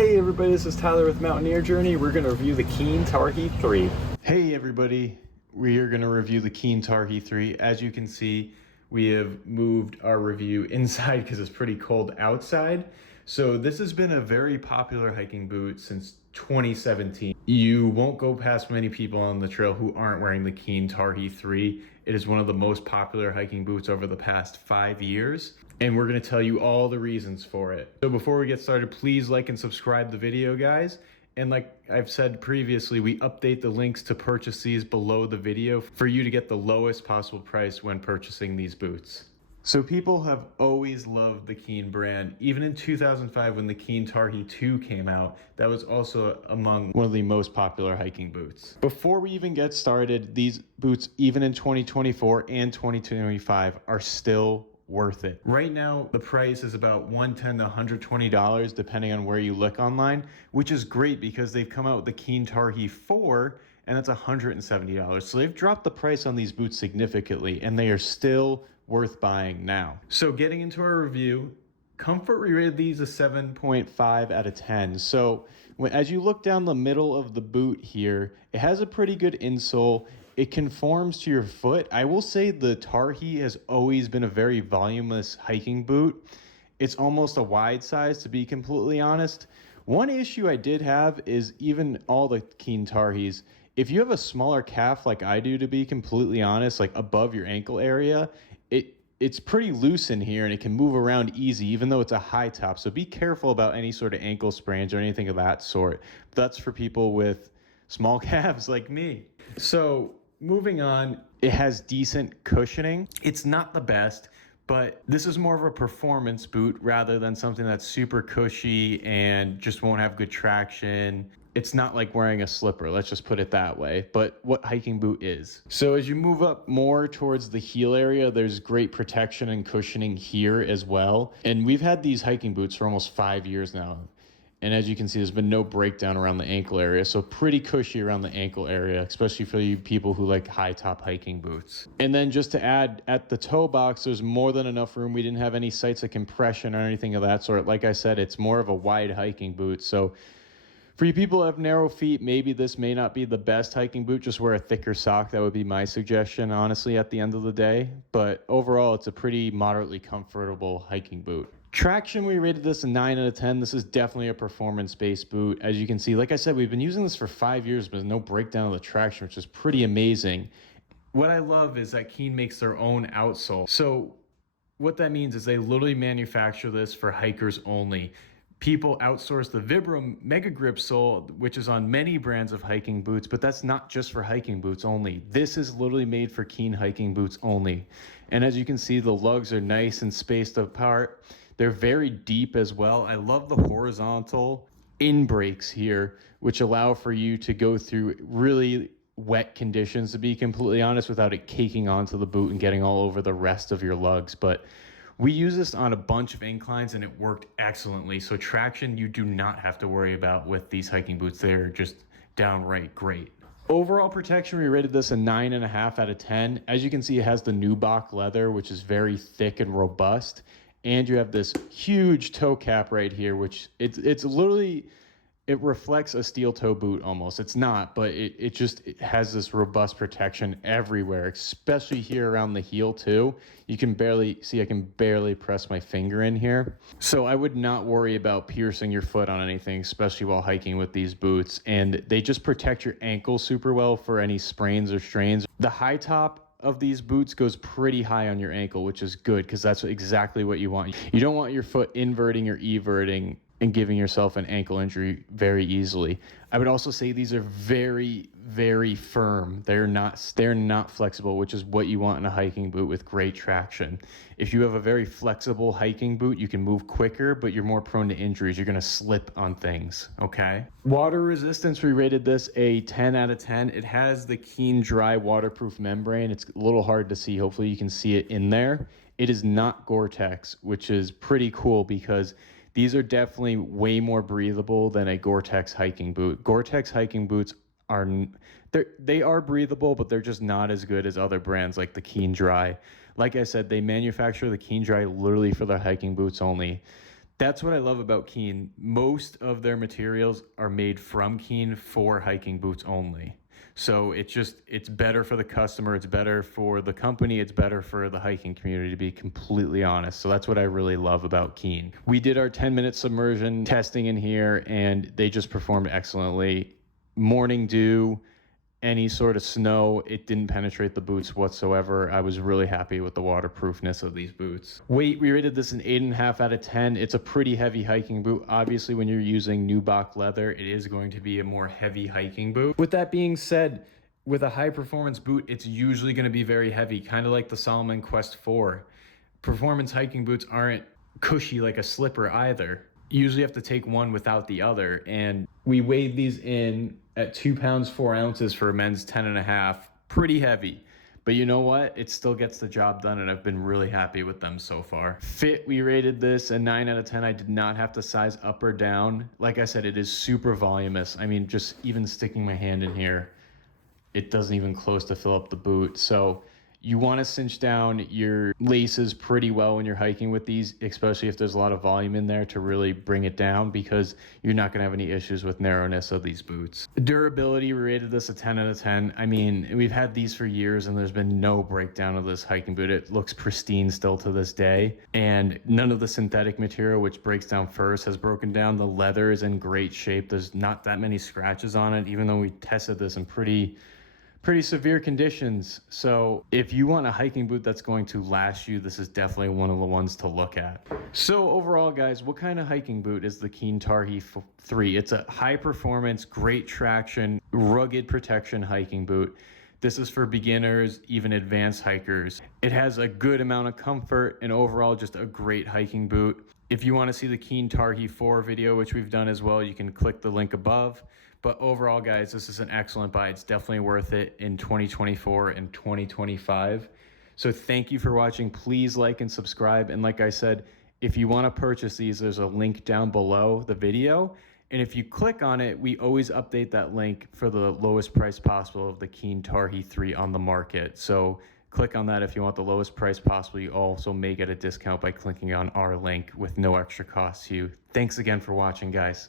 Hey everybody, this is Tyler with Mountaineer Journey. We're going to review the Keen Targhee III. Hey everybody, we are going to review the Keen Targhee III. As you can see, we have moved our review inside because it's pretty cold outside. So this has been a very popular hiking boot since 2017. You won't go past many people on the trail who aren't wearing the Keen Targhee III. It is one of the most popular hiking boots over the past 5 years. And we're going to tell you all the reasons for it. So before we get started, please like and subscribe the video, guys. And like I've said previously, we update the links to purchase these below the video for you to get the lowest possible price when purchasing these boots. So people have always loved the Keen brand. Even in 2005 when the Keen Targhee II came out, that was also among one of the most popular hiking boots. Before we even get started, these boots, even in 2024 and 2025, are still worth it. Right now, the price is about $110 to $120 depending on where you look online, which is great because they've come out with the Keen Targhee IV and that's $170. So they've dropped the price on these boots significantly and they are still worth buying now. So getting into our review, comfort, we rated these a 7.5 out of 10. So as you look down the middle of the boot here, it has a pretty good insole. It conforms to your foot. I will say the Targhee has always been a very voluminous hiking boot. It's almost a wide size, to be completely honest. One issue I did have is even all the Keen Targhees, if you have a smaller calf like I do, to be completely honest, like above your ankle area, it's pretty loose in here and it can move around easy, even though it's a high top. So be careful about any sort of ankle sprains or anything of that sort. That's for people with small calves like me. So moving on, it has decent cushioning. It's not the best, but this is more of a performance boot rather than something that's super cushy and just won't have good traction. It's not like wearing a slipper, let's just put it that way, but what hiking boot is. So as you move up more towards the heel area, there's great protection and cushioning here as well. And we've had these hiking boots for almost 5 years now. And as you can see, there's been no breakdown around the ankle area. So pretty cushy around the ankle area, especially for you people who like high top hiking boots. And then just to add, at the toe box, there's more than enough room. We didn't have any sites of compression or anything of that sort. Like I said, it's more of a wide hiking boot. So for you people who have narrow feet, maybe this may not be the best hiking boot. Just wear a thicker sock. That would be my suggestion, honestly, at the end of the day. But overall, it's a pretty moderately comfortable hiking boot. Traction, we rated this a 9 out of 10. This is definitely a performance-based boot. As you can see, like I said, we've been using this for 5 years, but there's no breakdown of the traction, which is pretty amazing. What I love is that Keen makes their own outsole. So what that means is they literally manufacture this for hikers only. People outsource the Vibram Mega Grip sole, which is on many brands of hiking boots, but that's not just for hiking boots only. This is literally made for Keen hiking boots only. And as you can see, the lugs are nice and spaced apart. They're very deep as well. I love the horizontal in breaks here, which allow for you to go through really wet conditions, to be completely honest, without it caking onto the boot and getting all over the rest of your lugs. But we use this on a bunch of inclines and it worked excellently. So traction, you do not have to worry about with these hiking boots. They're just downright great. Overall protection, we rated this a 9.5 out of 10. As you can see, it has the nubuck leather, which is very thick and robust. And you have this huge toe cap right here, which it's literally, it reflects a steel toe boot almost. It's not, but it has this robust protection everywhere, especially here around the heel too. You can barely see, I can barely press my finger in here. So I would not worry about piercing your foot on anything, especially while hiking with these boots. And they just protect your ankle super well for any sprains or strains. The high top of these boots goes pretty high on your ankle, which is good because that's exactly what you want. You don't want your foot inverting or everting and giving yourself an ankle injury very easily. I would also say these are very, very firm. They're not flexible, which is what you want in a hiking boot with great traction. If you have a very flexible hiking boot, you can move quicker, but you're more prone to injuries. You're gonna slip on things, okay? Water resistance, we rated this a 10 out of 10. It has the Keen Dry waterproof membrane. It's a little hard to see. Hopefully you can see it in there. It is not Gore-Tex, which is pretty cool because these are definitely way more breathable than a Gore-Tex hiking boot. Gore-Tex hiking boots they are breathable, but they're just not as good as other brands like the Keen Dry. Like I said, they manufacture the Keen Dry literally for their hiking boots only. That's what I love about Keen. Most of their materials are made from Keen for hiking boots only. So it's better for the customer, it's better for the company, it's better for the hiking community, to be completely honest. So that's what I really love about Keen. We did our 10-minute submersion testing in here and they just performed excellently. Morning dew, any sort of snow, it didn't penetrate the boots whatsoever. I was really happy with the waterproofness of these boots. Weight, we rated this an 8.5 out of 10. It's a pretty heavy hiking boot. Obviously, when you're using nubuck leather, it is going to be a more heavy hiking boot. With that being said, with a high performance boot, it's usually going to be very heavy, kind of like the Salomon Quest 4. Performance hiking boots aren't cushy like a slipper either. You usually have to take one without the other, and we weighed these in at 2 pounds 4 ounces for a men's 10.5. Pretty heavy, but you know what, it still gets the job done, and I've been really happy with them so far. Fit, we rated this a 9 out of 10. I did not have to size up or down. Like I said, it is super voluminous. I mean, just even sticking my hand in here, it doesn't even close to fill up the boot. So you want to cinch down your laces pretty well when you're hiking with these, especially if there's a lot of volume in there, to really bring it down, because you're not going to have any issues with narrowness of these boots. Durability, we rated this a 10 out of 10. I mean, we've had these for years and there's been no breakdown of this hiking boot. It looks pristine still to this day, and none of the synthetic material, which breaks down first, has broken down. The leather is in great shape. There's not that many scratches on it, even though we tested this in pretty severe conditions. So if you want a hiking boot that's going to last you, this is definitely one of the ones to look at. So overall, guys, what kind of hiking boot is the Keen Targhee III? It's a high performance, great traction, rugged protection hiking boot. This is for beginners, even advanced hikers. It has a good amount of comfort and overall just a great hiking boot. If you want to see the Keen Targhee IV video, which we've done as well, you can click the link above. But overall, guys, this is an excellent buy. It's definitely worth it in 2024 and 2025. So thank you for watching. Please like and subscribe. And like I said, if you want to purchase these, there's a link down below the video. And if you click on it, we always update that link for the lowest price possible of the Keen Targhee III on the market. So click on that if you want the lowest price possible. You also may get a discount by clicking on our link with no extra cost to you. Thanks again for watching, guys.